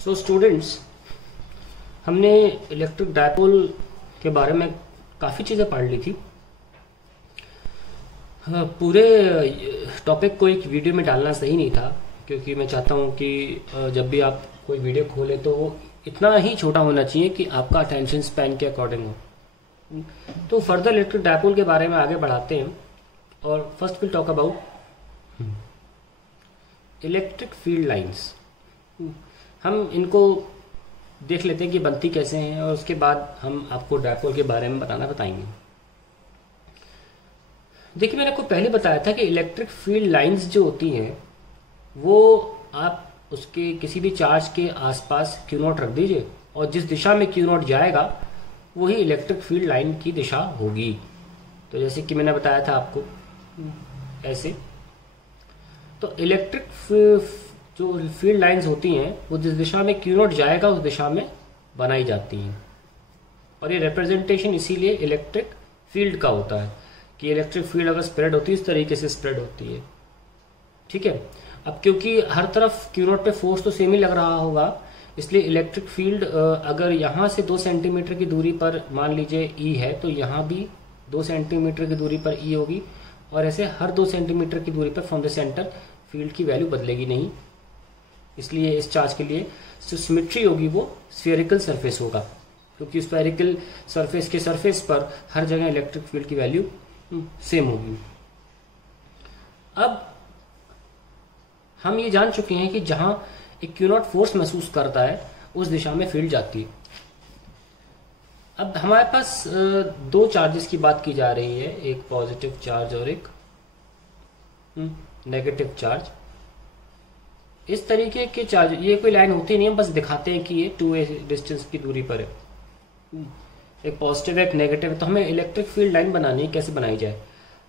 So students, हमने electric dipole के बारे में काफ़ी चीज़ें पढ़ ली थी। पूरे टॉपिक को एक वीडियो में डालना सही नहीं था, क्योंकि मैं चाहता हूँ कि जब भी आप कोई वीडियो खोलें तो वो इतना ही छोटा होना चाहिए कि आपका अटेंशन स्पैन के अकॉर्डिंग हो। तो फर्दर इलेक्ट्रिक डायपोल के बारे में आगे बढ़ाते हैं और first will talk about electric field lines. हम इनको देख लेते हैं कि बनती कैसे हैं और उसके बाद हम आपको डायपोल के बारे में बताएंगे। देखिए, मैंने आपको पहले बताया था कि इलेक्ट्रिक फील्ड लाइंस जो होती हैं वो आप उसके किसी भी चार्ज के आसपास क्यू नॉट रख दीजिए और जिस दिशा में क्यू नॉट जाएगा वही इलेक्ट्रिक फील्ड लाइन की दिशा होगी। तो जैसे कि मैंने बताया था आपको ऐसे, तो इलेक्ट्रिक जो फील्ड लाइंस होती हैं वो जिस दिशा में क्यू नॉट जाएगा उस दिशा में बनाई जाती हैं। और ये रिप्रेजेंटेशन इसीलिए इलेक्ट्रिक फील्ड का होता है कि इलेक्ट्रिक फील्ड अगर स्प्रेड होती है इस तरीके से स्प्रेड होती है। ठीक है, अब क्योंकि हर तरफ क्यू नॉट पे फोर्स तो सेम ही लग रहा होगा, इसलिए इलेक्ट्रिक फील्ड अगर यहाँ से 2 सेंटीमीटर की दूरी पर मान लीजिए ई है तो यहाँ भी 2 सेंटीमीटर की दूरी पर ई होगी, और ऐसे हर 2 सेंटीमीटर की दूरी पर फ्रॉम द सेंटर फील्ड की वैल्यू बदलेगी नहीं। इसलिए इस चार्ज के लिए जो सिमेट्री होगी वो स्फेरिकल सरफेस होगा, क्योंकि स्फेरिकल सरफेस के सरफेस पर हर जगह इलेक्ट्रिक फील्ड की वैल्यू सेम होगी। अब हम ये जान चुके हैं कि जहां एक क्यू नॉट फोर्स महसूस करता है उस दिशा में फील्ड जाती है। अब हमारे पास 2 चार्जेस की बात की जा रही है, एक पॉजिटिव चार्ज और एक नेगेटिव चार्ज। इस तरीके के चार्ज, ये कोई लाइन होती नहीं है, बस दिखाते हैं कि ये 2a डिस्टेंस की दूरी पर है। एक पॉजिटिव एक नेगेटिव, तो हमें इलेक्ट्रिक फील्ड लाइन बनानी है, कैसे बनाई जाए।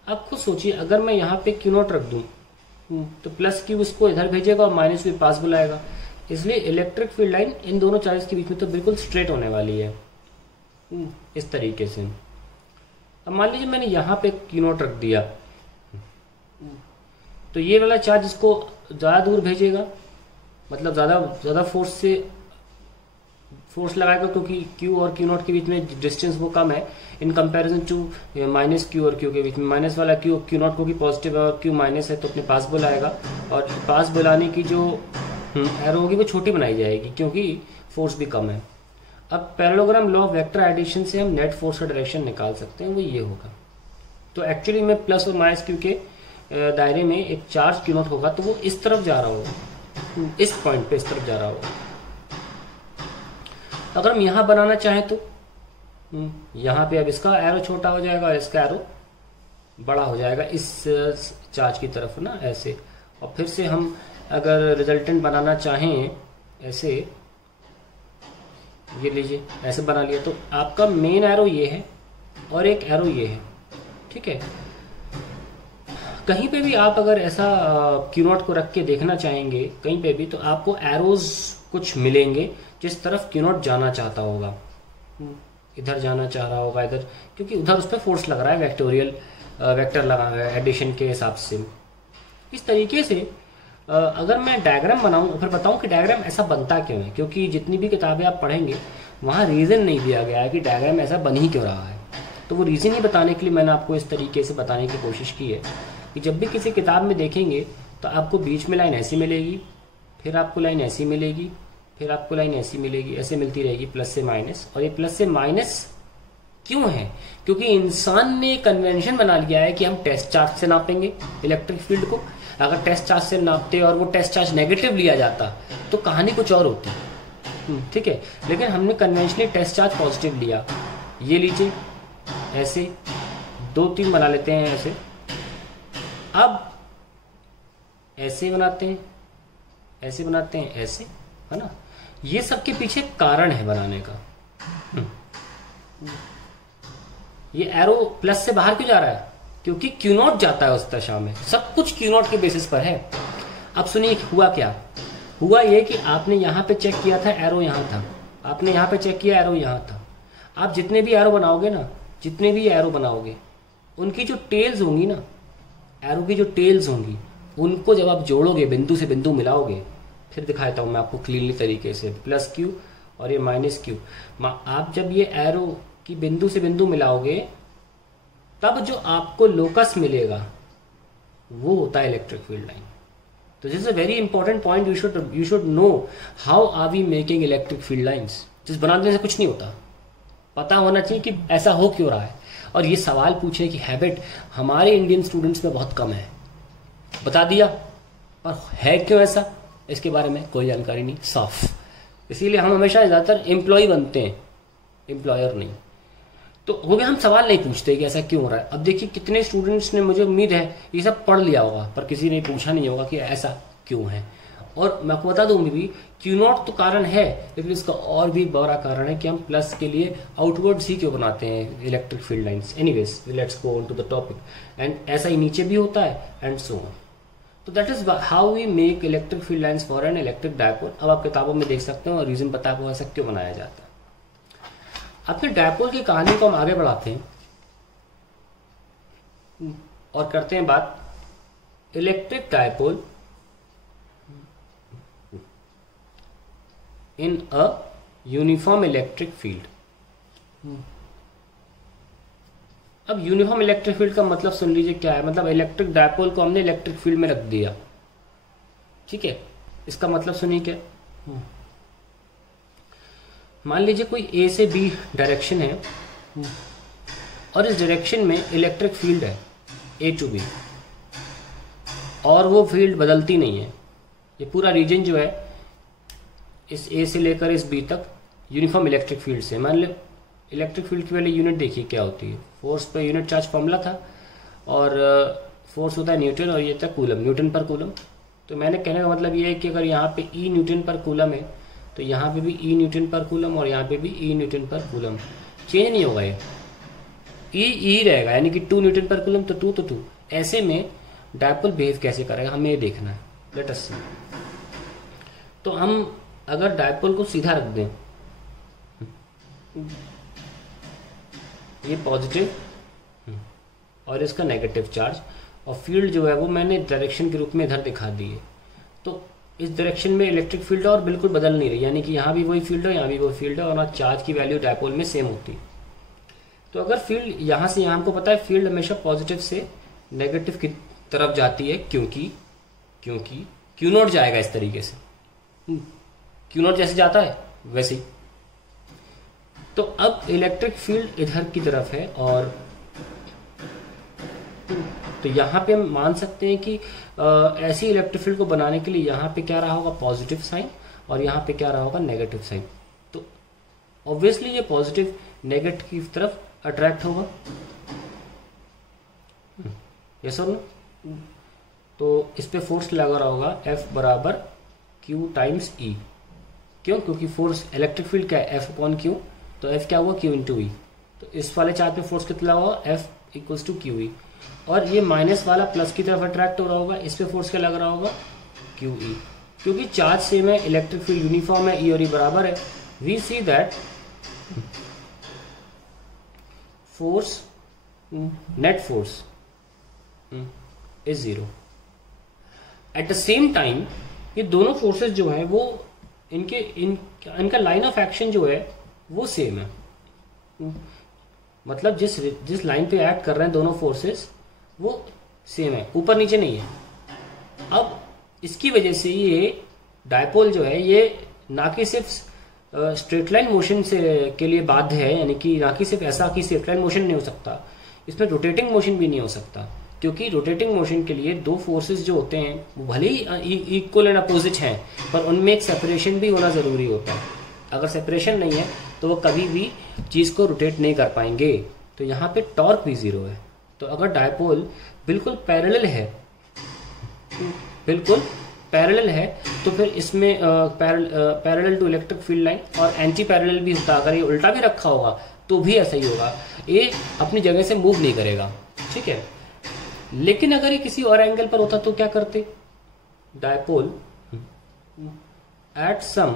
आप खुद सोचिए, अगर मैं यहाँ पे क्यू नॉट रख दूं तो प्लस क्यू उसको इधर भेजेगा और माइनस क्यू पास बुलाएगा, इसलिए इलेक्ट्रिक फील्ड लाइन इन दोनों चार्जेस के बीच में तो बिल्कुल स्ट्रेट होने वाली है इस तरीके से। अब मान लीजिए मैंने यहाँ पे क्यू नॉट रख दिया, तो ये वाला चार्ज इसको ज़्यादा दूर भेजेगा, मतलब ज़्यादा फोर्स लगाएगा, क्योंकि क्यू और क्यू नॉट के बीच में डिस्टेंस वो कम है in comparison to minus Q और क्यू के बीच में। माइनस वाला क्यू नॉट को भी पॉजिटिव है और क्यू माइनस है तो अपने पास बुलाएगा, और पास बुलाने की जो एरो होगी वो छोटी बनाई जाएगी क्योंकि फोर्स भी कम है। अब parallelogram law of vector addition से हम नेट फोर्स का डायरेक्शन निकाल सकते हैं, वो ये होगा। तो एक्चुअली में प्लस और माइनस क्यू के दायरे में एक चार्ज क्यू नॉट होगा तो वो इस तरफ जा रहा होगा, इस पॉइंट पे इस तरफ जा रहा होगा। अगर हम यहां बनाना चाहें तो यहां पे अब इसका एरो छोटा हो जाएगा और इसका एरो बड़ा हो जाएगा इस चार्ज की तरफ ना, ऐसे। और फिर से हम अगर रिजल्टेंट बनाना चाहें ऐसे, ये लीजिए ऐसे बना लिया, तो आपका मेन एरो ये है और एक एरो ये है। ठीक है, कहीं पे भी आप अगर ऐसा क्यू नॉट को रख के देखना चाहेंगे कहीं पे भी, तो आपको एरोज कुछ मिलेंगे जिस तरफ क्यू नॉट जाना चाहता होगा, इधर जाना चाह रहा होगा इधर, क्योंकि उधर उस पर फोर्स लग रहा है, वेक्टर लगा है एडिशन के हिसाब से। इस तरीके से अगर मैं डायग्राम बनाऊं और फिर बताऊं कि डायग्राम ऐसा बनता क्यों है, क्योंकि जितनी भी किताबें आप पढ़ेंगे वहां रीजन नहीं दिया गया है कि डायग्राम ऐसा बन ही क्यों रहा है। तो वो रीजन ही बताने के लिए मैंने आपको इस तरीके से बताने की कोशिश की है कि जब भी किसी किताब में देखेंगे तो आपको बीच में लाइन ऐसी मिलेगी, फिर आपको लाइन ऐसी मिलेगी, फिर आपको लाइन ऐसी मिलेगी, ऐसे मिलती रहेगी प्लस से माइनस। और ये प्लस से माइनस क्यों है? क्योंकि इंसान ने कन्वेंशन बना लिया है कि हम टेस्ट चार्ज से नापेंगे इलेक्ट्रिक फील्ड को। अगर टेस्ट चार्ज से नापते और वो टेस्ट चार्ज नेगेटिव लिया जाता तो कहानी कुछ और होती। ठीक है, लेकिन हमने कन्वेंशनली टेस्ट चार्ज पॉजिटिव लिया। ये लीजिए ऐसे 2-3 बना लेते हैं ऐसे। अब ऐसे बनाते हैं, ऐसे बनाते हैं, ऐसे, है ना। ये सबके पीछे कारण है बनाने का। ये एरो प्लस से बाहर क्यों जा रहा है? क्योंकि क्यू नॉट जाता है उस दिशा में, सब कुछ क्यू नॉट के बेसिस पर है। अब सुनिए हुआ क्या। हुआ ये कि आपने यहाँ पे चेक किया था, एरो यहाँ था, आपने यहाँ पे चेक किया, एरो यहाँ था। आप जितने भी एरो बनाओगे ना, जितने भी एरो बनाओगे उनकी जो टेल्स होंगी ना, एरो की जो टेल्स होंगी, उनको जब आप जोड़ोगे, बिंदु से बिंदु मिलाओगे, फिर दिखाता हूँ मैं आपको क्लीनली तरीके से, प्लस क्यू और ये माइनस क्यू। आप जब ये एरो की बिंदु से बिंदु मिलाओगे तब जो आपको लोकस मिलेगा वो होता है इलेक्ट्रिक फील्ड लाइन। तो this is a very important point, you should know how are we making electric field lines. जिस बना देने से कुछ नहीं होता, पता होना चाहिए कि ऐसा हो क्यों रहा है। और ये सवाल पूछने की हैबिट हमारे इंडियन स्टूडेंट्स में बहुत कम है। बता दिया, पर है क्यों ऐसा, इसके बारे में कोई जानकारी नहीं साफ। इसीलिए हम हमेशा ज़्यादातर एम्प्लॉय बनते हैं, एम्प्लॉयर नहीं। तो हो गया, हम सवाल नहीं पूछते कि ऐसा क्यों हो रहा है। अब देखिए कितने स्टूडेंट्स ने, मुझे उम्मीद है ये सब पढ़ लिया होगा, पर किसी ने पूछा नहीं होगा कि ऐसा क्यों है। और मैं आपको बता दूं भी, क्यू नॉट तो कारण है, लेकिन इसका और भी बड़ा कारण है कि हम प्लस के लिए आउटवर्ड्स ही क्यों बनाते हैं electric field lines. Anyways let's go on to the topic. And ऐसा ही नीचे भी होता है एंड सो ऑन। तो that is how we make electric field lines for an electric dipole. अब आप किताबों में देख सकते हो और रीजन पता है ऐसा क्यों बनाया जाता है। अपने डायपोल की कहानी को हम आगे बढ़ाते हैं और करते हैं बात electric dipole in a uniform electric field. अब यूनिफॉर्म इलेक्ट्रिक फील्ड का मतलब सुन लीजिए क्या है। मतलब इलेक्ट्रिक डायपोल को हमने इलेक्ट्रिक फील्ड में रख दिया, ठीक है। इसका मतलब सुनिए क्या, मान लीजिए कोई ए से बी डायरेक्शन है और इस डायरेक्शन में इलेक्ट्रिक फील्ड है ए टू बी, और वो फील्ड बदलती नहीं है। ये पूरा रीजन जो है इस ए से लेकर इस बी तक यूनिफॉर्म इलेक्ट्रिक फील्ड से। मान लो इलेक्ट्रिक फील्ड की पहले यूनिट देखिए क्या होती है। Force per unit charge formula था, और फोर्स होता है न्यूटन, और ये था कूलम, न्यूटन पर कूलम। तो मैंने कहने का मतलब ये है कि अगर यहाँ पे ई न्यूटन पर कूलम है तो यहाँ पे भी ई न्यूटन पर कूलम और यहाँ पे भी ई न्यूटन पर कूलम, चेंज नहीं होगा। ये ई रहेगा, यानी कि 2 न्यूटन पर कूलम तो 2 तो 2। ऐसे में डायपोल बिहेव कैसे करेगा हमें ये देखना है। लेट अस सी। तो हम अगर डायपोल को सीधा रख दें, ये पॉजिटिव और इसका नेगेटिव चार्ज, और फील्ड जो है वो मैंने डायरेक्शन के रूप में इधर दिखा दी है। तो इस डायरेक्शन में इलेक्ट्रिक फील्ड और बिल्कुल बदल नहीं रही, यानी कि यहाँ भी वही फील्ड है, यहाँ भी वही फील्ड है, और चार्ज की वैल्यू डायपोल में सेम होती है। तो अगर फील्ड यहाँ से यहाँ, हमको पता है फील्ड हमेशा पॉजिटिव से नेगेटिव की तरफ जाती है, क्योंकि क्यू नॉट जाएगा इस तरीके से, क्यू नॉट जैसे जाता है वैसे ही। तो अब इलेक्ट्रिक फील्ड इधर की तरफ है, और तो यहाँ पे हम मान सकते हैं कि ऐसी इलेक्ट्रिक फील्ड को बनाने के लिए यहाँ पे क्या रहा होगा, पॉजिटिव साइन, और यहाँ पे क्या रहा होगा, नेगेटिव साइन। तो ऑब्वियसली ये पॉजिटिव नेगेटिव की तरफ अट्रैक्ट होगा, यस और नो। तो इस पे फोर्स लगा रहा होगा F बराबर Q टाइम्स E। क्यों? क्योंकि फोर्स इलेक्ट्रिक फील्ड क्या है, F अपॉन Q, तो F क्या हुआ, Q इंटू E। तो इस वाले चार्ज पे फोर्स कितना होगा, F इक्वल्स टू QE। और ये माइनस वाला प्लस की तरफ अट्रैक्ट हो रहा होगा, इस पे फोर्स क्या लग रहा होगा, QE। क्योंकि चार्ज सेम है, इलेक्ट्रिक फील्ड यूनिफॉर्म है, E और E बराबर है, we see that force, net force is 0। At the same time ये दोनों फोर्सेस जो हैं वो इनका लाइन ऑफ एक्शन जो है वो सेम है। मतलब जिस लाइन पे एक्ट कर रहे हैं दोनों फोर्सेस वो सेम है, ऊपर नीचे नहीं है। अब इसकी वजह से ये डायपोल जो है ये ना कि सिर्फ स्ट्रेट लाइन मोशन से के लिए बाध्य है, यानी कि ना कि सिर्फ ऐसा कि स्ट्रेट लाइन मोशन नहीं हो सकता, इसमें रोटेटिंग मोशन भी नहीं हो सकता। क्योंकि रोटेटिंग मोशन के लिए दो फोर्सेस जो होते हैं वो भले ही इक्वल एंड अपोजिट हैं, पर उनमें एक सेपरेशन भी होना जरूरी होता है। अगर सेपरेशन नहीं है तो वो कभी भी चीज को रोटेट नहीं कर पाएंगे। तो यहाँ पे टॉर्क भी 0 है। तो अगर डायपोल बिल्कुल पैरेलल है तो फिर इसमें parallel to electric field line, और एंटी पैरेलल भी होता। अगर ये उल्टा भी रखा होगा तो भी ऐसा ही होगा, ये अपनी जगह से मूव नहीं करेगा, ठीक है। लेकिन अगर ये किसी और एंगल पर होता तो क्या करते, dipole at some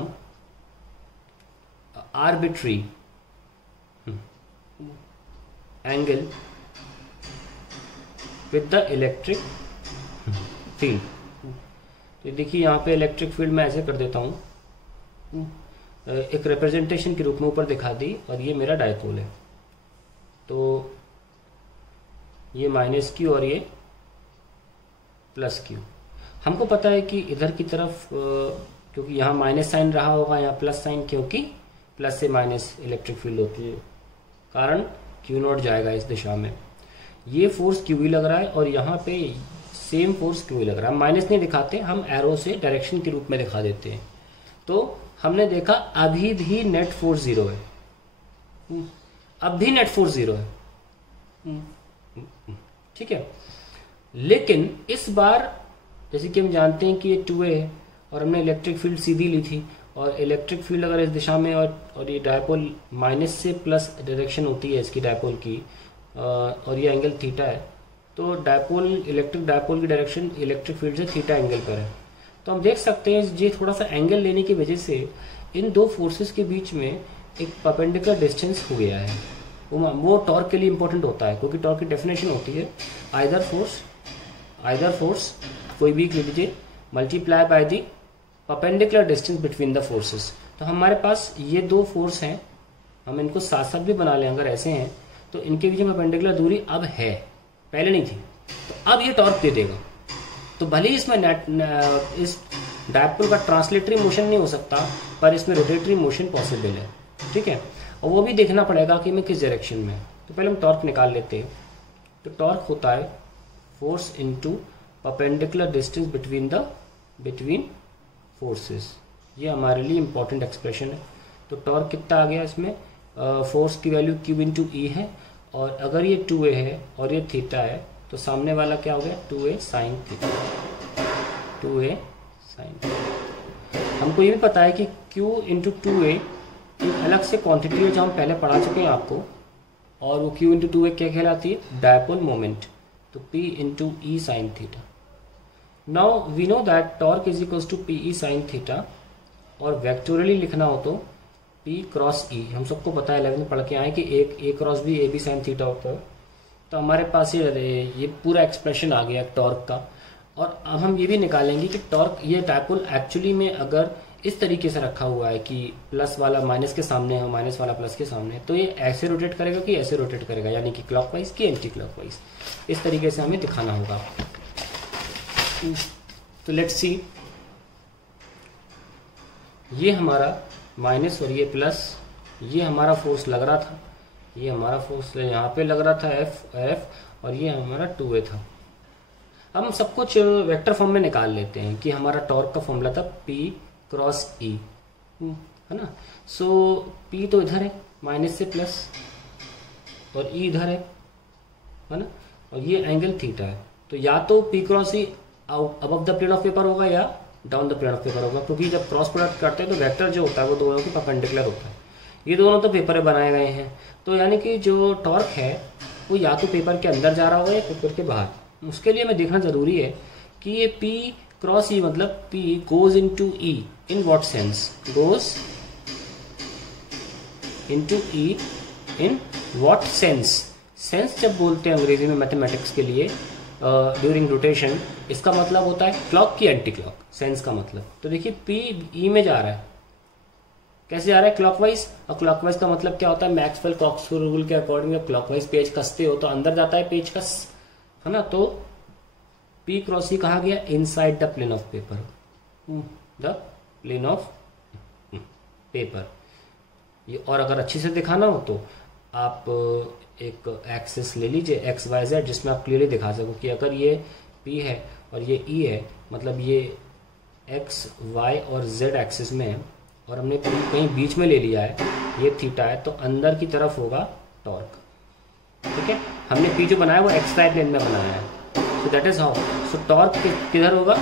arbitrary angle with the electric field, तो देखिए यहाँ पे इलेक्ट्रिक फील्ड मैं ऐसे कर देता हूँ, एक रिप्रेजेंटेशन के रूप में ऊपर दिखा दी, और ये मेरा डायपोल है। तो ये माइनस क्यू और ये प्लस क्यू। हमको पता है कि इधर की तरफ क्योंकि यहाँ माइनस साइन रहा होगा, यहाँ प्लस साइन, क्योंकि प्लस से माइनस इलेक्ट्रिक फील्ड होती है, कारण क्यू नॉट जाएगा इस दिशा में। ये फोर्स क्यू लग रहा है और यहाँ पे सेम फोर्स क्यू लग रहा है। माइनस नहीं दिखाते, हम एरो से डायरेक्शन के रूप में दिखा देते हैं। तो हमने देखा अभी भी नेट फोर्स 0 है, अब भी नेट फोर्स 0 है, ठीक है। लेकिन इस बार जैसे कि हम जानते हैं कि ये 2a है और हमने इलेक्ट्रिक फील्ड सीधी ली थी, और इलेक्ट्रिक फील्ड अगर इस दिशा में और ये डायपोल माइनस से प्लस डायरेक्शन होती है इसकी डायपोल की, और ये एंगल थीटा है, तो डायपोल इलेक्ट्रिक डायपोल की डायरेक्शन इलेक्ट्रिक फील्ड से थीटा एंगल पर है। तो हम देख सकते हैं ये थोड़ा सा एंगल लेने की वजह से इन दो फोर्सेस के बीच में एक परपेंडिकुलर डिस्टेंस हो गया है। वो टॉर्क के लिए इंपॉर्टेंट होता है, क्योंकि टॉर्क की डेफिनेशन होती है आइदर फोर्स कोई भी लिख लीजिए multiply by the perpendicular distance between the forces. तो हमारे पास ये दो फोर्स हैं, हम इनको साथ साथ भी बना लें अगर ऐसे हैं, तो इनके बीच में परपेंडिकुलर दूरी अब है, पहले नहीं थी। तो अब ये टॉर्क दे देगा। तो भले ही इसमें इस डायपोल का ट्रांसलेटरी मोशन नहीं हो सकता, पर इसमें रोटेटरी मोशन पॉसिबल है, ठीक है। और वो भी देखना पड़ेगा कि मैं किस डायरेक्शन में। तो पहले हम टॉर्क निकाल लेते हैं। तो टॉर्क होता है force into perpendicular distance between forces. ये हमारे लिए इंपॉर्टेंट एक्सप्रेशन है। तो टॉर्क कितना आ गया इसमें, फोर्स की वैल्यू Q इंटू ई है, और अगर ये 2a है और ये थीटा है तो सामने वाला क्या हो गया 2a sine theta, 2a sine theta. हमको ये भी पता है कि Q इंटू 2a एक अलग से क्वांटिटी है जो हम पहले पढ़ा चुके हैं आपको, और वो Q इंटू 2a क्या कहलाती है, डायपोल मोमेंट। तो P into E sine theta. Now we know that torque is equals to P E sine theta, और वेक्टोरियली लिखना हो तो P क्रॉस ई। हम सबको पता है 11th में पढ़ के आए कि एक A cross B A B sine theta होता है। तो हमारे पास ये पूरा एक्सप्रेशन आ गया टॉर्क का। और अब हम ये भी निकालेंगे कि टॉर्क, ये डायपोल एक्चुअली में अगर इस तरीके से रखा हुआ है कि प्लस वाला माइनस के सामने है, माइनस वाला प्लस के सामने है, तो ये ऐसे रोटेट करेगा कि ऐसे रोटेट करेगा, यानी कि क्लॉकवाइज कि एंटी क्लॉकवाइज। इस तरीके से हमें दिखाना होगा। तो लेट्स सी, ये हमारा माइनस और ये प्लस, ये हमारा फोर्स लग रहा था, ये हमारा फोर्स यहाँ पे लग रहा था एफ, और ये हमारा 2a था। हम सब कुछ वेक्टर फॉर्म में निकाल लेते हैं कि हमारा टॉर्क का फॉर्मूला था P क्रॉस E, है ना। सो P तो इधर है माइनस से प्लस, और E इधर है ना, और ये एंगल थीटा है। तो या तो P cross E above the plane of paper होगा या down the plane of paper होगा, क्योंकि जब क्रॉस प्रोडक्ट करते हैं तो वेक्टर जो होता है वो दोनों के परपेंडिकुलर होता है। ये दोनों तो पेपर में बनाए गए हैं, तो यानी कि जो टॉर्क है वो या तो पेपर के अंदर जा रहा होगा या पेपर के बाहर। उसके लिए हमें देखना जरूरी है कि ये P क्रॉस E मतलब P goes into E in what sense, goes into E in what sense. Sense जब बोलते हैं अंग्रेजी में मैथमेटिक्स के लिए ड्यूरिंग रोटेशन, इसका मतलब होता है क्लॉक की एंटी क्लॉक, सेंस का मतलब। तो देखिए P E में जा रहा है, कैसे जा रहा है, क्लॉकवाइज। और क्लॉकवाइज का मतलब क्या होता है, मैक्सवेल कॉक्स रूल के अकॉर्डिंग क्लॉकवाइज पेज कसते हो तो अंदर जाता है पेज कस, है ना। तो P क्रॉस E कहा गया inside the plane of paper, the plane of paper. ये और अगर अच्छे से दिखाना हो तो आप एक एक्सिस ले लीजिए एक्स वाई जेड, जिसमें आप क्लियरली दिखा सको कि अगर ये P है और ये E है, मतलब ये एक्स वाई और जेड एक्सिस में है, और हमने कहीं बीच में ले लिया है, ये थीटा है, तो अंदर की तरफ होगा टॉर्क, ठीक है। हमने P जो बनाया वो एक्स वाई प्लेन में बनाया है, so that is how. So torque किधर होगा,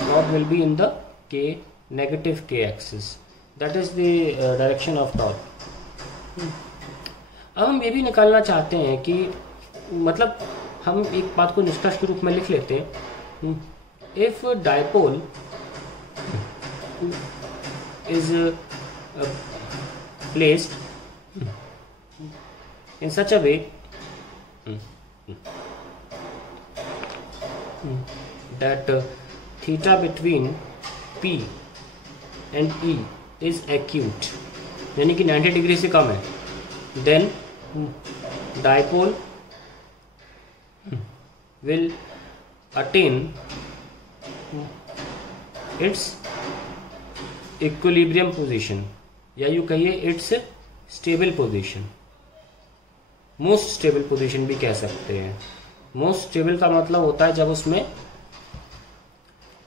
torque will be in the K negative K axis, that is the direction of torque. अब हम ये भी निकालना चाहते हैं कि मतलब हम एक बात को निष्कर्ष के रूप में लिख लेते हैं, इफ dipole is placed in such a way that theta between P and E is acute, यानी कि 90 डिग्री से कम है, then dipole will attain its equilibrium position, या यू कहिए its stable position, most stable position भी कह सकते हैं। मोस्ट स्टेबल का मतलब होता है जब उसमें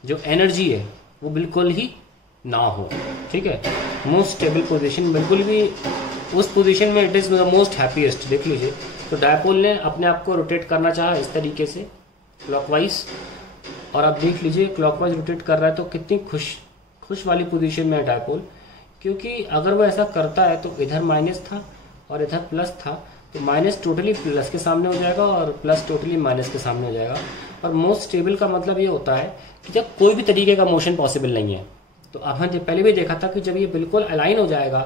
जो एनर्जी है वो बिल्कुल ही ना हो, ठीक है। मोस्ट स्टेबल पोजीशन, बिल्कुल भी उस पोजीशन में it is the most happiest. देख लीजिए, तो डायपोल ने अपने आप को रोटेट करना चाहा इस तरीके से क्लॉकवाइज, और आप देख लीजिए क्लॉकवाइज रोटेट कर रहा है तो कितनी खुश वाली पोजीशन में है डायपोल, क्योंकि अगर वो ऐसा करता है तो इधर माइनस था और इधर प्लस था, तो माइनस टोटली प्लस के सामने हो जाएगा और प्लस टोटली माइनस के सामने हो जाएगा। और मोस्ट स्टेबल का मतलब ये होता है कि जब कोई भी तरीके का मोशन पॉसिबल नहीं है। तो अब हमने पहले भी देखा था कि जब ये बिल्कुल अलाइन हो जाएगा,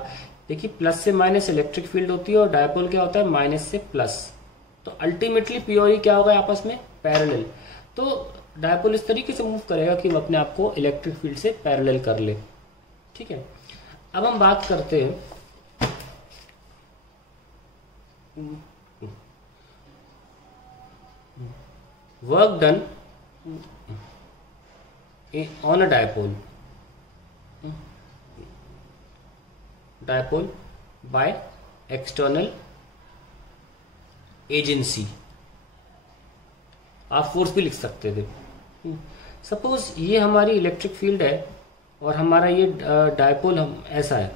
देखिए प्लस से माइनस इलेक्ट्रिक फील्ड होती है और डायपोल क्या होता है माइनस से प्लस, तो अल्टीमेटली पी और ई क्या होगा आपस में पैरेलल। तो डायपोल इस तरीके से मूव करेगा कि वो अपने आप को इलेक्ट्रिक फील्ड से पैरेलल कर ले, ठीक है। अब हम बात करते हैं work done on a dipole by external agency. आप फोर्स भी लिख सकते थे। सपोज ये हमारी इलेक्ट्रिक फील्ड है और हमारा ये डायपोल हम ऐसा है,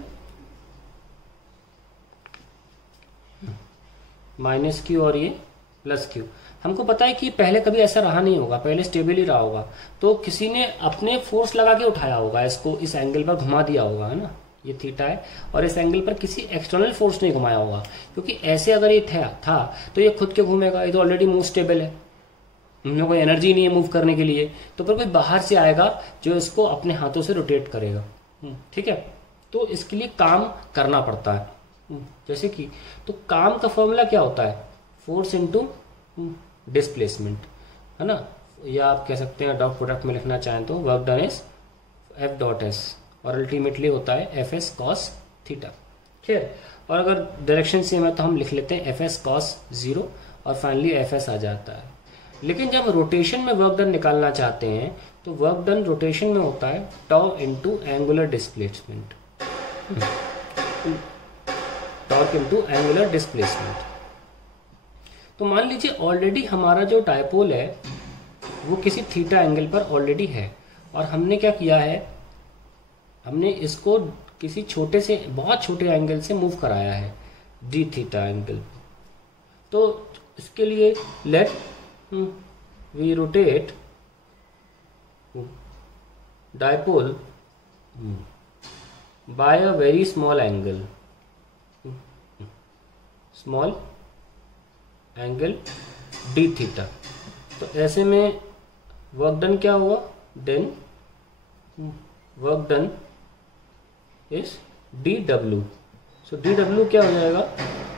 माइनस क्यू और ये प्लस क्यू। हमको पता है कि पहले कभी ऐसा रहा नहीं होगा, पहले स्टेबल ही रहा होगा, तो किसी ने अपने फोर्स लगा के उठाया होगा इसको, इस एंगल पर घुमा दिया होगा, है ना। ये थीटा है और इस एंगल पर किसी एक्सटर्नल फोर्स नहीं घुमाया होगा, क्योंकि ऐसे अगर ये था तो ये खुद के घूमेगा, ये तो ऑलरेडी मूव स्टेबल है, उनमें कोई एनर्जी नहीं है मूव करने के लिए, तो फिर कोई बाहर से आएगा जो इसको अपने हाथों से रोटेट करेगा, ठीक है। तो इसके लिए काम करना पड़ता है, जैसे कि तो काम का फॉर्मूला क्या होता है, फोर्स इनटू डिस्प्लेसमेंट, है ना, या आप कह सकते हैं डॉट प्रोडक्ट में लिखना चाहें तो work done is F dot S, और अल्टीमेटली होता है एफ एस कॉस थीटा। खैर, और अगर डायरेक्शन सेम है तो हम लिख लेते हैं एफ एस कॉस 0 और फाइनली एफ एस आ जाता है। लेकिन जब रोटेशन में वर्क डन निकालना चाहते हैं तो वर्क डन रोटेशन में होता है tau into angular displacement, torque into angular displacement. तो मान लीजिए ऑलरेडी हमारा जो डायपोल है वो किसी थीटा एंगल पर ऑलरेडी है, और हमने क्या किया है, हमने इसको किसी छोटे से बहुत छोटे एंगल से मूव कराया है, डी थीटा एंगल। तो इसके लिए let we rotate dipole by a very small angle, small angle D theta. तो ऐसे में वर्क डन क्या हुआ, then work done is D W. So D W क्या हो जाएगा,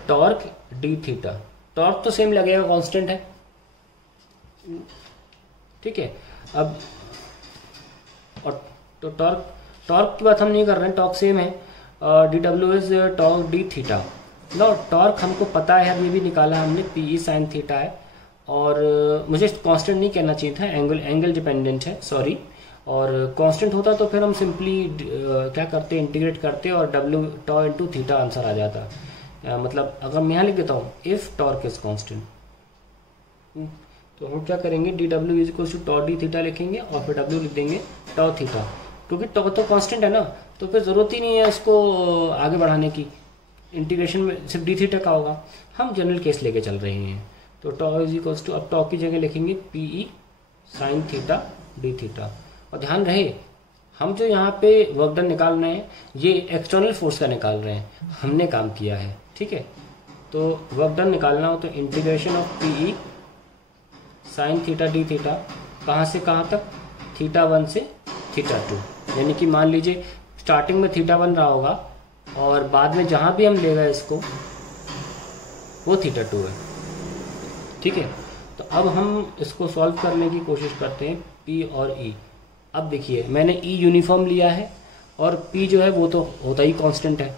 टॉर्क डी थीटा। टॉर्क तो सेम लगेगा, कांस्टेंट है, ठीक है। अब और तो टॉर्क की बात हम नहीं कर रहे हैं, टॉर्क सेम है, D W is torque D theta. No, torque हमको पता है, अब ये भी निकाला हमने, पी ई साइन थीटा है, और मुझे कांस्टेंट नहीं कहना चाहिए था, एंगल डिपेंडेंट है, सॉरी। और कांस्टेंट होता तो फिर हम सिंपली क्या करते, इंटीग्रेट करते और डब्ल्यू टॉ इंटू थीटा आंसर आ जाता। मतलब अगर मैं यहाँ लिख देता हूँ इफ टॉर्क इज कांस्टेंट, तो हम क्या करेंगे, D W is equal to tau D theta लिखेंगे और फिर डब्ल्यू लिख देंगे टॉ थीटा, क्योंकि टॉ तो कांस्टेंट है ना, तो फिर जरूरत ही नहीं है इसको आगे बढ़ाने की, इंटीग्रेशन में सिर्फ डी थीटा का होगा। हम जनरल केस लेके चल रहे हैं, तो टॉ इज इक्वल टू, अब टॉ की जगह लिखेंगे P E sine theta D theta. और ध्यान रहे, हम जो यहाँ पे वर्क डन निकाल रहे हैं ये एक्सटर्नल फोर्स का निकाल रहे हैं, हमने काम किया है, ठीक है। तो वर्क डन निकालना हो तो integration of P E sine theta D theta, कहाँ से कहाँ तक, थीटा 1 से थीटा 2, यानी कि मान लीजिए स्टार्टिंग में थीटा 1 रहा होगा और बाद में जहाँ भी हम ले गए इसको वो थीटा 2 है, ठीक है। तो अब हम इसको सॉल्व करने की कोशिश करते हैं, पी और ई। अब देखिए मैंने ई यूनिफॉर्म लिया है और पी जो है वो तो होता ही कांस्टेंट है,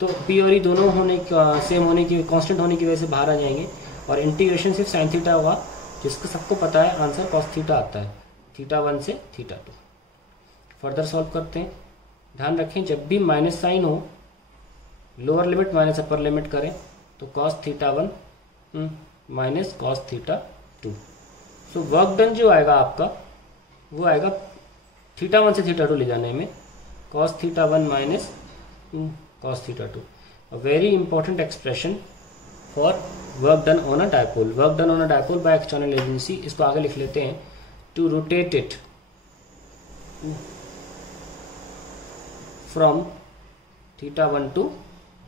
तो पी और ई दोनों होने का सेम होने की कांस्टेंट होने की वजह से बाहर आ जाएंगे और इंटीग्रेशन सिर्फ साइन थीटा होगा, जिसका सबको पता है आंसर कॉस थीटा आता है, थीटा 1 से थीटा 2। फर्दर सॉल्व करते हैं। ध्यान रखें जब भी माइनस साइन हो lower limit minus upper limit करें तो cos theta 1 minus cos theta 2। So work done जो आएगा आपका वो आएगा थीटा 1 से थीटा 2 ले जाने में cos theta 1 minus cos theta 2। A very important expression for work done on a dipole. Work done on a dipole by external agency, इसको आगे लिख लेते हैं to rotate it from theta 1 to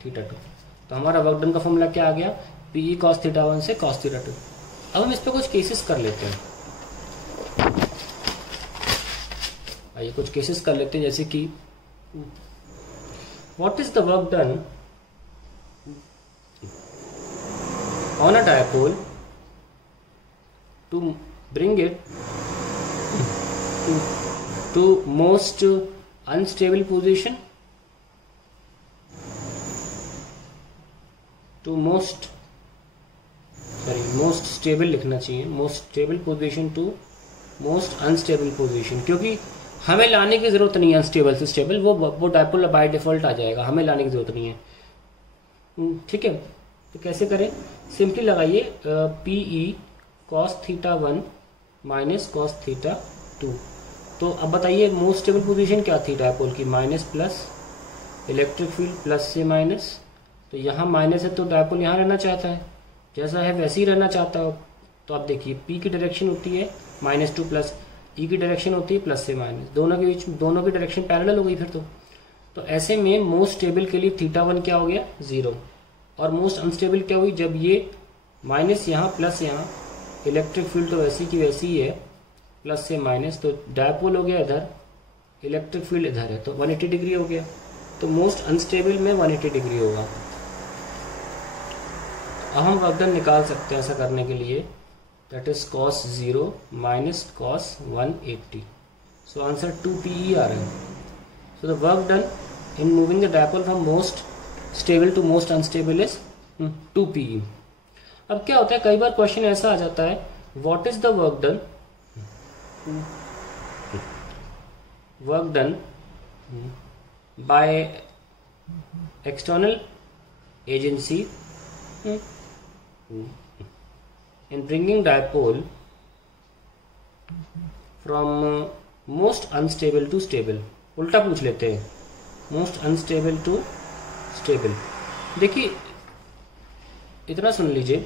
theta 2। तो हमारा वर्क डन का formula क्या आ गया, पीई कॉस थीटा 1 से कॉस थीटा 2। अब हम इस पे कुछ केसेस कर लेते हैं। आइए कुछ केसेस कर लेते हैं, जैसे कि what is the work done on a dipole to bring it to most unstable position, to most stable लिखना चाहिए, most stable position to most unstable position, क्योंकि हमें लाने की जरूरत नहीं है अनस्टेबल से स्टेबल, वो डायपोल बाय डिफॉल्ट आ जाएगा, हमें लाने की जरूरत नहीं है। ठीक है, तो कैसे करें, सिंपली लगाइए PE cos theta 1 minus cos theta 2। तो अब बताइए मोस्ट स्टेबल पोजीशन क्या थी डायपोल की, minus plus, electric field plus से माइनस, तो यहाँ माइनस है तो डायपोल यहाँ रहना चाहता है, जैसा है वैसे ही रहना चाहता हो। तो आप देखिए पी की डायरेक्शन होती है -2 प्लस, ई की डायरेक्शन होती है प्लस से माइनस, दोनों के बीच दोनों की डायरेक्शन पैरेलल हो गई फिर तो ऐसे में मोस्ट स्टेबल के लिए थीटा 1 क्या हो गया 0, और मोस्ट अनस्टेबल क्या हुई जब ये माइनस यहाँ प्लस यहाँ, इलेक्ट्रिक फील्ड तो वैसी की वैसी ही है प्लस से माइनस, तो डायपोल हो गया इधर, इलेक्ट्रिक फील्ड इधर है तो 180 डिग्री हो गया, तो मोस्ट अनस्टेबल में 180 डिग्री होगा। अब हम वर्क डन निकाल सकते हैं ऐसा करने के लिए, that is cos 0 minus cos 180, so answer 2PE आ रहा है। So the work done in moving the dipole from most stable to most unstable is 2PE। अब क्या होता है कई बार क्वेश्चन ऐसा आ जाता है, what is the work done, work done by external agency in bringing dipole from most unstable to stable। उल्टा पूछ लेते हैं, most unstable to stable। देखिए इतना सुन लीजिए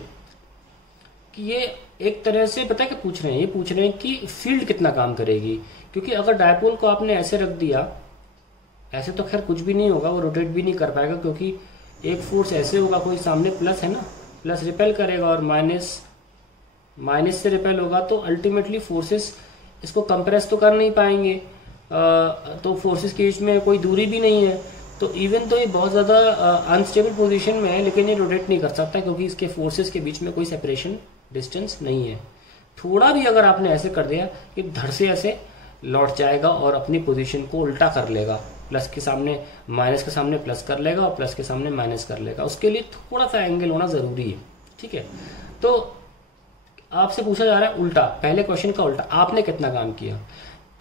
कि ये एक तरह से पता है क्या पूछ रहे हैं, ये पूछ रहे हैं कि फील्ड कितना काम करेगी, क्योंकि अगर डायपोल को आपने ऐसे रख दिया, ऐसे तो खैर कुछ भी नहीं होगा, वो रोटेट भी नहीं कर पाएगा, क्योंकि एक फोर्स ऐसे होगा, कोई सामने प्लस है ना, प्लस रिपेल करेगा और माइनस से रिपेल होगा, तो अल्टीमेटली फोर्सेस इसको कंप्रेस तो कर नहीं पाएंगे, तो फोर्सेस के बीच में कोई दूरी भी नहीं है, तो इवन तो ये बहुत ज़्यादा अनस्टेबल पोजीशन में है लेकिन ये रोटेट नहीं कर सकता, क्योंकि इसके फोर्सेस के बीच में कोई सेपरेशन डिस्टेंस नहीं है। थोड़ा भी अगर आपने ऐसे कर दिया कि धड़ से ऐसे लौट जाएगा और अपनी पोजीशन को उल्टा कर लेगा, प्लस के सामने माइनस के सामने प्लस कर लेगा और प्लस के सामने माइनस कर लेगा, उसके लिए थोड़ा सा एंगल होना जरूरी है। ठीक है, तो आपसे पूछा जा रहा है उल्टा, पहले क्वेश्चन का उल्टा, आपने कितना काम किया,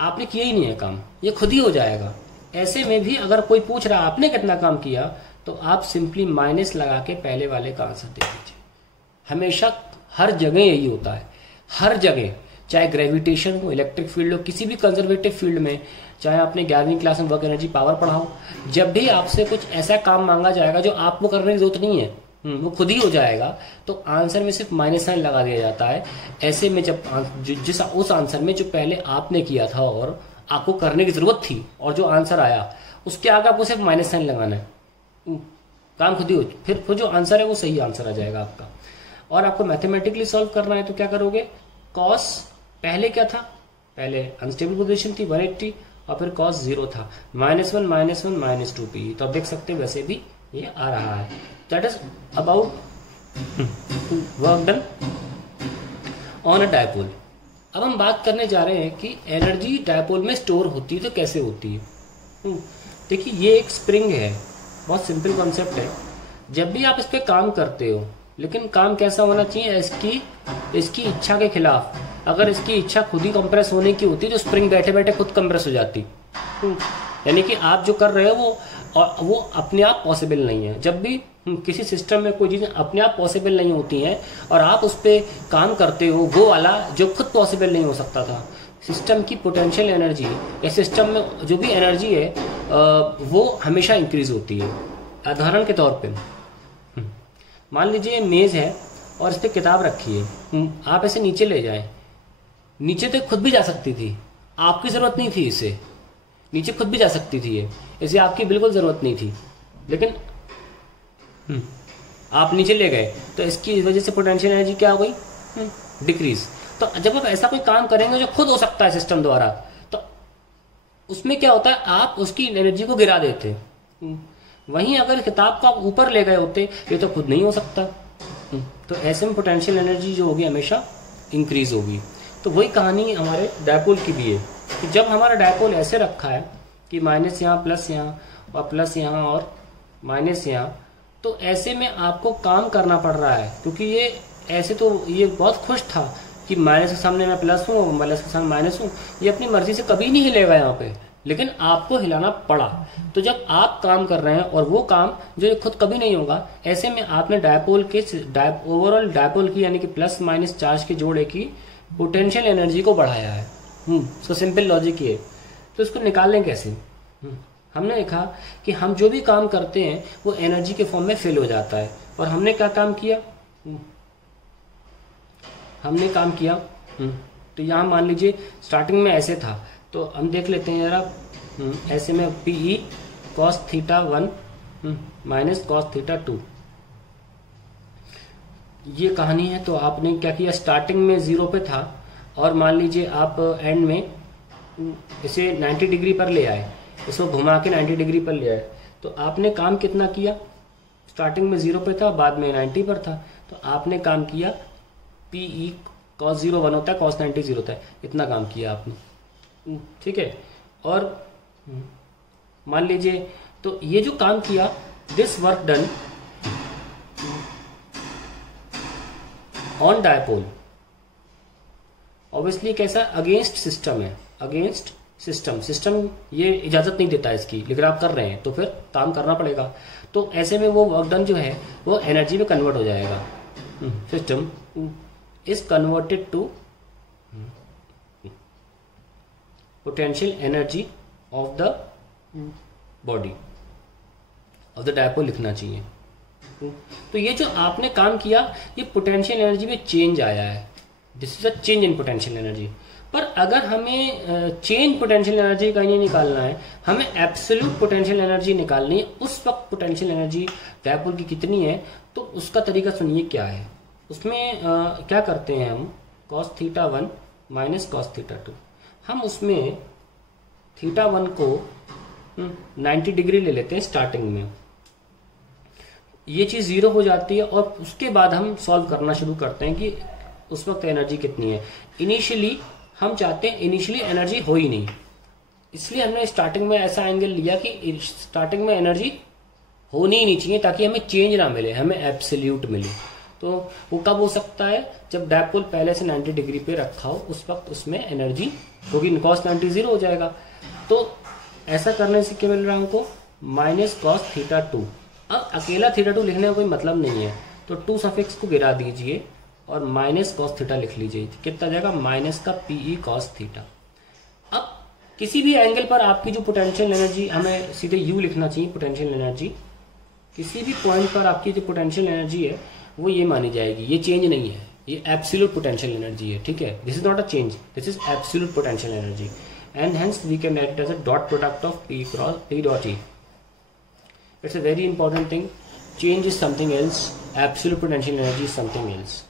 आपने किया ही नहीं है काम, ये खुद ही हो जाएगा। ऐसे में भी अगर कोई पूछ रहा है आपने कितना काम किया, तो आप सिंपली माइनस लगा के पहले वाले का आंसर दे दीजिए। हमेशा हर जगह यही होता है, हर जगह, चाहे ग्रेविटेशन हो, इलेक्ट्रिक फील्ड हो, किसी भी कंजर्वेटिव फील्ड में, चाहे आपने 11वीं क्लास में वर्क एनर्जी पावर पढ़ा हो, जब भी आपसे कुछ ऐसा काम मांगा जाएगा जो आपको करने की जरूरत नहीं है, वो खुद ही हो जाएगा, तो आंसर में सिर्फ माइनस साइन लगा दिया जाता है। ऐसे में जब जिस उस आंसर में जो पहले आपने किया था और आपको करने की जरूरत थी और जो आंसर आया उसके आगे आपको सिर्फ माइनस साइन लगाना है, काम खुद ही हो, फिर जो आंसर है वो सही आंसर आ जाएगा आपका। और आपको मैथमेटिकली सॉल्व करना है तो क्या करोगे, कॉस पहले क्या था, पहले अनस्टेबल पोजीशन थी 180 और फिर कॉस 0 था, -1 -1 -2PE, तो आप देख सकते हैं वैसे भी ये आ रहा है। That is about work done on a dipole. अब हम बात करने जा रहे हैं कि एनर्जी डायपोल में स्टोर होती है तो कैसे होती है। देखिए ये एक स्प्रिंग है, बहुत सिंपल कॉन्सेप्ट है। जब भी आप इस पर काम करते हो, लेकिन काम कैसा होना चाहिए, इसकी इच्छा के खिलाफ। अगर इसकी इच्छा खुद ही कंप्रेस होने की होती तो स्प्रिंग बैठे बैठे खुद कंप्रेस हो जाती। यानी कि आप जो कर रहे हो वो अपने आप पॉसिबल नहीं है। जब भी किसी सिस्टम में कोई चीज़ें अपने आप पॉसिबल नहीं होती हैं और आप उस पर काम करते हो, वो वाला जो खुद पॉसिबल नहीं हो सकता था, सिस्टम की पोटेंशियल एनर्जी या सिस्टम में जो भी एनर्जी है वो हमेशा इंक्रीज होती है। उदाहरण के तौर पे मान लीजिए मेज़ है और इस पर किताब रखी है, आप इसे नीचे ले जाएं, नीचे तो खुद भी जा सकती थी, आपकी ज़रूरत नहीं थी इसे, नीचे खुद भी जा सकती थी ये, इसे आपकी बिल्कुल ज़रूरत नहीं थी, लेकिन आप नीचे ले गए तो इसकी वजह से पोटेंशियल एनर्जी क्या हो गई, डिक्रीज। तो जब आप ऐसा कोई काम करेंगे जो खुद हो सकता है सिस्टम द्वारा, तो उसमें क्या होता है, आप उसकी एनर्जी को गिरा देते। वहीं अगर किताब को आप ऊपर ले गए होते, ये तो खुद नहीं हो सकता, तो ऐसे में पोटेंशियल एनर्जी जो होगी हमेशा इंक्रीज होगी। तो वही कहानी हमारे डायपोल की भी है कि जब हमारा डायपोल ऐसे रखा है कि माइनस यहाँ प्लस यहाँ और प्लस यहाँ और माइनस यहाँ, तो ऐसे में आपको काम करना पड़ रहा है, क्योंकि ये ऐसे तो ये बहुत खुश था कि माइनस के सामने मैं प्लस हूँ, माइनस के सामने माइनस हूँ, ये अपनी मर्जी से कभी नहीं हिलेगा यहाँ पे, लेकिन आपको हिलाना पड़ा। तो जब आप काम कर रहे हैं और वो काम जो खुद कभी नहीं होगा, ऐसे में आपने डायपोल के ओवरऑल डायपोल की यानी कि प्लस माइनस चार्ज के जोड़े की पोटेंशियल एनर्जी को बढ़ाया है। इसका सिंपल लॉजिक ये है। तो इसको निकालें कैसे? हमने देखा कि हम जो भी काम करते हैं वो एनर्जी के फॉर्म में फिल हो जाता है। और हमने क्या काम किया, हमने काम किया तो यहाँ मान लीजिए स्टार्टिंग में ऐसे था, तो हम देख लेते हैं जरा। ऐसे में PE cos theta 1 minus cos theta 2 ये कहानी है। तो आपने क्या किया, स्टार्टिंग में 0 पे था और मान लीजिए आप एंड में इसे 90 डिग्री पर ले आए, इसको घुमा के 90 डिग्री पर ले आए। तो आपने काम कितना किया, स्टार्टिंग में 0 पे था, बाद में 90 पर था, तो आपने काम किया पीई कॉस 0 1 होता है, कॉस 90 0 होता है, इतना काम किया आपने, ठीक है। और मान लीजिए तो ये जो काम किया, this work done on dipole, obviously कैसा, अगेंस्ट सिस्टम है, अगेंस्ट सिस्टम। सिस्टम ये इजाजत नहीं देता इसकी, लेकिन आप कर रहे हैं तो फिर काम करना पड़ेगा। तो ऐसे में वो वर्क डन जो है वो एनर्जी में कन्वर्ट हो जाएगा। System is converted to potential energy of the body of the dipole लिखना चाहिए। तो ये जो आपने काम किया, ये पोटेंशियल एनर्जी में चेंज आया है, this is a change in potential energy. पर अगर हमें चेंज पोटेंशियल एनर्जी का नहीं निकालना है, हमें एब्सोल्यूट पोटेंशियल एनर्जी निकालनी है, उस वक्त पोटेंशियल एनर्जी डायपोल की कितनी है, तो उसका तरीका सुनिए क्या है। उसमें क्या करते हैं हम, cos theta 1 minus cos theta 2, हम उसमें थीटा 1 को 90 डिग्री ले लेते हैं स्टार्टिंग में, ये चीज़ 0 हो जाती है और उसके बाद हम सॉल्व करना शुरू करते हैं कि उस वक्त एनर्जी कितनी है। इनिशियली हम चाहते हैं, इनिशियली एनर्जी हो ही नहीं, इसलिए हमने स्टार्टिंग में ऐसा एंगल लिया कि स्टार्टिंग में एनर्जी होनी ही नहीं चाहिए, ताकि हमें चेंज ना मिले, हमें एब्सोल्यूट मिले। तो वो कब हो सकता है, जब डायपोल पहले से 90 डिग्री पे रखा हो, उस वक्त उसमें एनर्जी होगी, कॉस 90 0 हो जाएगा। तो ऐसा करने से क्या मिल रहा है हमको, माइनस कॉस थीटा 2। अब अकेला थीटा 2 लिखने का कोई मतलब नहीं है, तो 2 सफिक्स को गिरा दीजिए और माइनस कॉस थीटा लिख लीजिए, कितना जाएगा, माइनस का पीई कॉस थीटा। अब किसी भी एंगल पर आपकी जो पोटेंशियल एनर्जी, हमें सीधे यू लिखना चाहिए, पोटेंशियल एनर्जी, किसी भी पॉइंट पर आपकी जो पोटेंशियल एनर्जी है वो ये मानी जाएगी, ये चेंज नहीं है, ये एब्सोल्यूट पोटेंशियल एनर्जी है, ठीक है। This is not a change, this is absolute potential energy, and hence we can write it as a dot product of P cross P dot E. It's a very important thing, change is something else, absolute potential energy is something else,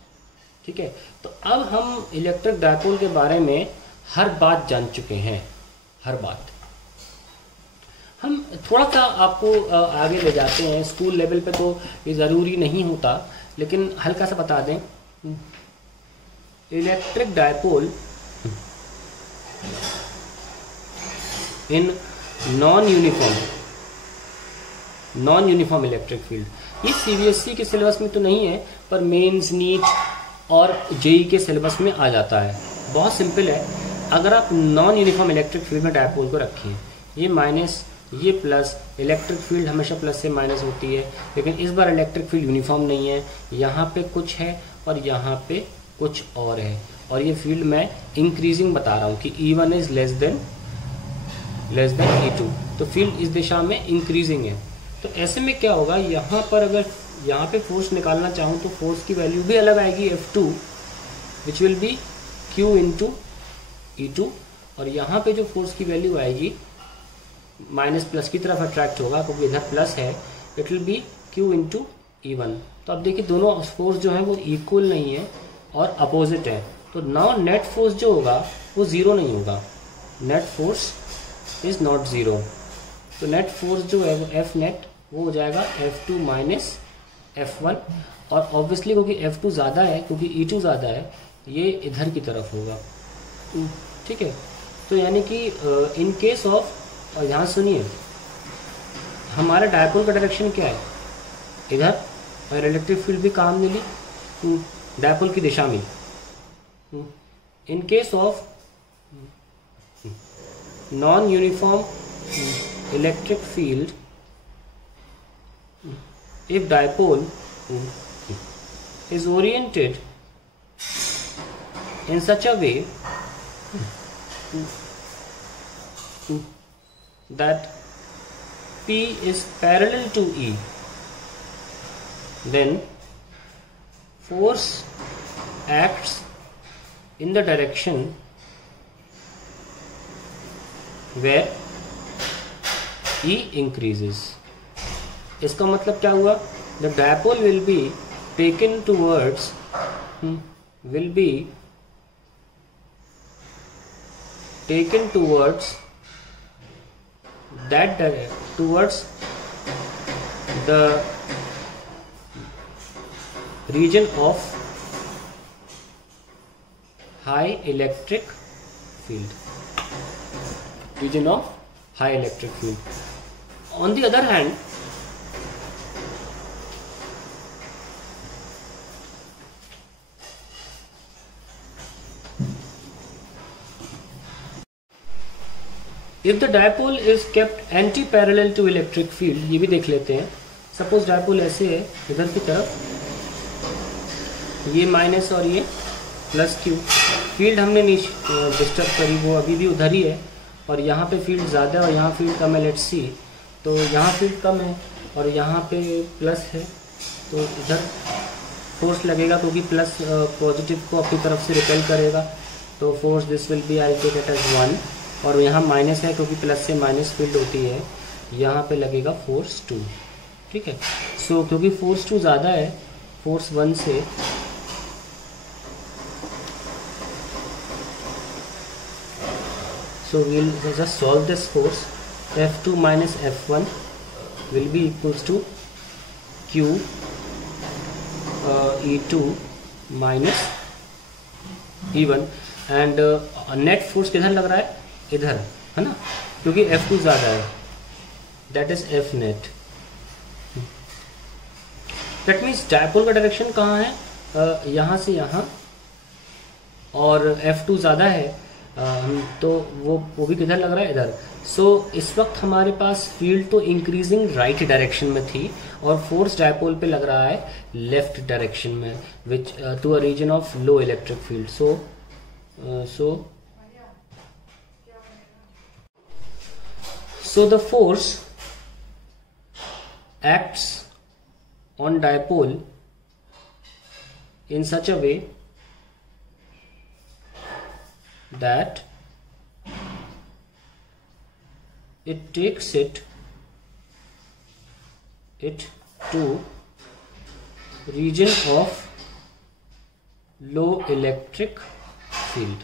ठीक है। तो अब हम electric dipole के बारे में हर बात जान चुके हैं, हर बात। हम थोड़ा सा आपको आगे ले जाते हैं, स्कूल लेवल पे तो ये ज़रूरी नहीं होता, लेकिन हल्का सा बता दें। Electric dipole in non uniform electric field. ये सीबीएसई के सिलेबस में तो नहीं है, पर मेंस, नीट और जेई के सिलेबस में आ जाता है। बहुत सिंपल है। अगर आप नॉन यूनिफॉर्म इलेक्ट्रिक फील्ड में डायपोल को रखिए, ये माइनस ये प्लस, इलेक्ट्रिक फील्ड हमेशा प्लस से माइनस होती है, लेकिन इस बार इलेक्ट्रिक फील्ड यूनिफॉर्म नहीं है। यहाँ पे कुछ है और यहाँ पे कुछ और है, और ये फील्ड मैं इंक्रीजिंग बता रहा हूँ कि E1 is less than E2, तो फील्ड इस दिशा में इंक्रीजिंग है। तो ऐसे में क्या होगा, यहाँ पर अगर यहाँ पे फोर्स निकालना चाहूँ तो फोर्स की वैल्यू भी अलग आएगी, F2 which will be Q into E2, और यहाँ पे जो फोर्स की वैल्यू आएगी माइनस प्लस की तरफ अट्रैक्ट होगा क्योंकि इधर प्लस है, it will be Q into E1। तो अब देखिए दोनों फोर्स जो है वो इक्वल नहीं है और अपोजिट है, तो नाउ नेट फोर्स जो होगा वो ज़ीरो नहीं होगा, net force is not zero. तो नेट फोर्स जो है वो F नेट वो हो जाएगा F2 माइनस F1, और ऑब्वियसली क्योंकि F2 ज़्यादा है, क्योंकि E2 ज़्यादा है, ये इधर की तरफ होगा। ठीक है, तो यानी कि इन केस ऑफ, यहाँ सुनिए, हमारा डायपोल का डायरेक्शन क्या है, इधर, और इलेक्ट्रिक फील्ड भी काम मिली डायपोल की दिशा में। इन case of non uniform electric field, if dipole is oriented in such a way that P is parallel to E, then force acts in the direction where E increases. इसका मतलब क्या हुआ, the dipole will be taken towards towards the region of high electric field. On the other hand, if the dipole is kept anti-parallel to electric field, ये भी देख लेते हैं। Suppose dipole ऐसे है, इधर की तरफ ये माइनस और ये प्लस Q, फील्ड हमने नीचे डिस्टर्ब करी, वो अभी भी उधर ही है, और यहाँ पे फील्ड ज़्यादा है और यहाँ फील्ड कम है, लेट्स सी। तो यहाँ फील्ड कम है और यहाँ पे प्लस है, तो इधर फोर्स लगेगा क्योंकि प्लस पॉजिटिव को अपनी तरफ से रिपेल करेगा, तो force this will be, I take it as 1, और यहाँ माइनस है क्योंकि प्लस से माइनस फील्ड होती है, यहाँ पे लगेगा फोर्स 2। ठीक है, सो क्योंकि फोर्स 2 ज़्यादा है फोर्स 1 से, so we'll just solve this force. F2 minus F1 will be equals to Q E2 minus E1, and net force किधर लग रहा है, इधर है ना, क्योंकि F2 ज़्यादा है, that is F net. That means dipole का डायरेक्शन कहाँ है, यहाँ से यहाँ, और F2 ज़्यादा है, तो वो भी किधर लग रहा है, इधर। सो इस वक्त हमारे पास फील्ड तो इंक्रीजिंग राइट डायरेक्शन में थी, और फोर्स डायपोल पे लग रहा है लेफ्ट डायरेक्शन में, which to a region of low electric field. So the force acts on dipole in such a way that it takes it to region of low electric field।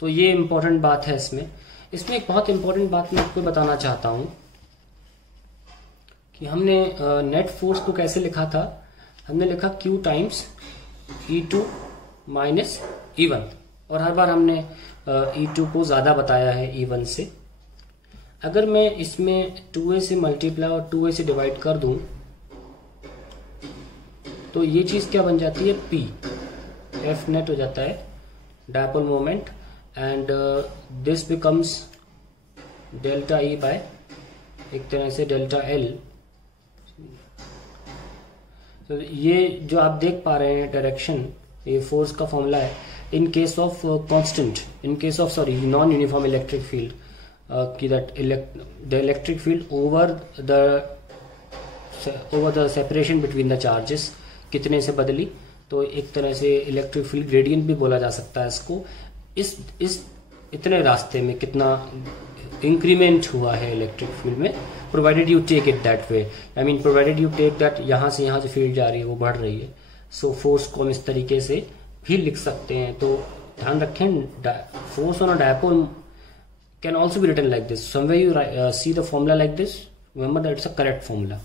तो ये important बात है इसमें एक बहुत important बात मैं आपको बताना चाहता हूँ कि हमने नेट फोर्स को कैसे लिखा था। हमने लिखा Q times E2 minus E1, और हर बार हमने E2 को ज़्यादा बताया है E1 से। अगर मैं इसमें 2a से मल्टीप्लाई और 2a से डिवाइड कर दूं तो ये चीज़ क्या बन जाती है, P, F नेट हो जाता है dipole moment, and this becomes delta E by एक तरह से डेल्टा L। तो ये जो आप देख पा रहे हैं डायरेक्शन, ये फोर्स का फॉर्मूला है in case of constant, in case of sorry non uniform electric field, कि that the electric field over the separation between the charges कितने से बदली। तो एक तरह से इलेक्ट्रिक फील्ड ग्रेडियंट भी बोला जा सकता है इसको। इस इतने रास्ते में कितना इंक्रीमेंट हुआ है इलेक्ट्रिक फील्ड में, provided you take it that way, I mean provided you take that यहाँ से फील्ड जा रही है, वो बढ़ रही है। सो फोर्स को हम इस तरीके से भी लिख सकते हैं। तो ध्यान रखें, force on a dipole can also be written like this, somewhere you see the formula like this, remember that it's a correct formula.